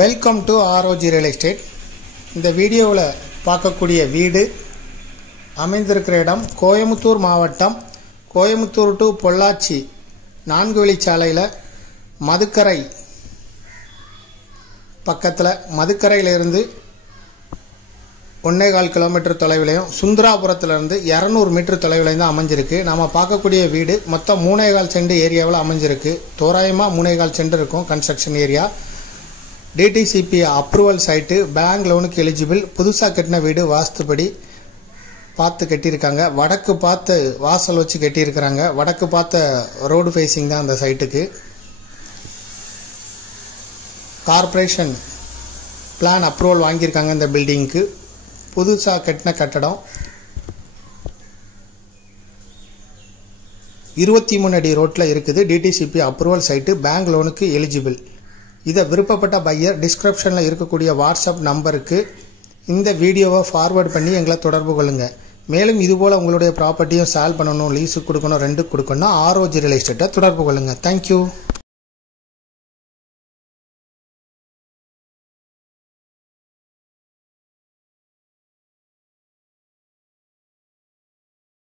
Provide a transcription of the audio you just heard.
Welcome to ROG real estate. இந்த வீடியோவில் பார்க்கக்கூடிய வீடு அமைந்திருக்கிற இடம் கோயமுத்தூர் மாவட்டம், கோயமுத்தூர் டு பொள்ளாச்சி 4 வழிச்சாலையில் மதுக்கரை பக்கத்தில், மதுக்கரையிலிருந்து 1.25 கிலோமீட்டர் தொலைவிலையும், சுந்தராபுரத்திலிருந்து 200 மீட்டர் தொலைவிலையும் தான் அமைஞ்சிருக்கு. நம்ம பார்க்கக்கூடிய வீடு மொத்தம் 3.25 சென்ட் ஏரியாவில் அமைஞ்சிருக்கு. தோராயமாக 3.25 சென்ட் இருக்கும் construction area. DTCP approval site, bank லோனுக்கு எலிஜிபிள். புதுசாக கட்டின வீடு, வாஸ்துபடி பார்த்து கட்டியிருக்காங்க. வடக்கு பார்த்து வாசல் வச்சு கட்டியிருக்கிறாங்க. வடக்கு பார்த்த ரோடு ஃபேஸிங் தான் அந்த சைட்டுக்கு. கார்பரேஷன் பிளான் அப்ரூவல் வாங்கியிருக்காங்க இந்த பில்டிங்க்கு. புதுசாக கட்டின கட்டடம். 23 அடி ரோட்டில் இருக்குது. DTCP அப்ரூவல் சைட்டு, பேங்க் லோனுக்கு எலிஜிபிள். இதை விருப்பப்பட்ட பையர் டிஸ்கிரிப்ஷனில் இருக்கக்கூடிய வாட்ஸ்அப் நம்பருக்கு இந்த வீடியோவை ஃபார்வர்ட் பண்ணி எங்களை தொடர்பு கொள்ளுங்கள். மேலும் இதுபோல் உங்களுடைய ப்ராப்பர்ட்டியும் சேல் பண்ணணும், லீஸுக்கு கொடுக்கணும், ரெண்டுக்கு கொடுக்கணும், ROG ரியல் எஸ்டேட்டை தொடர்பு கொள்ளுங்கள். தேங்க்யூ.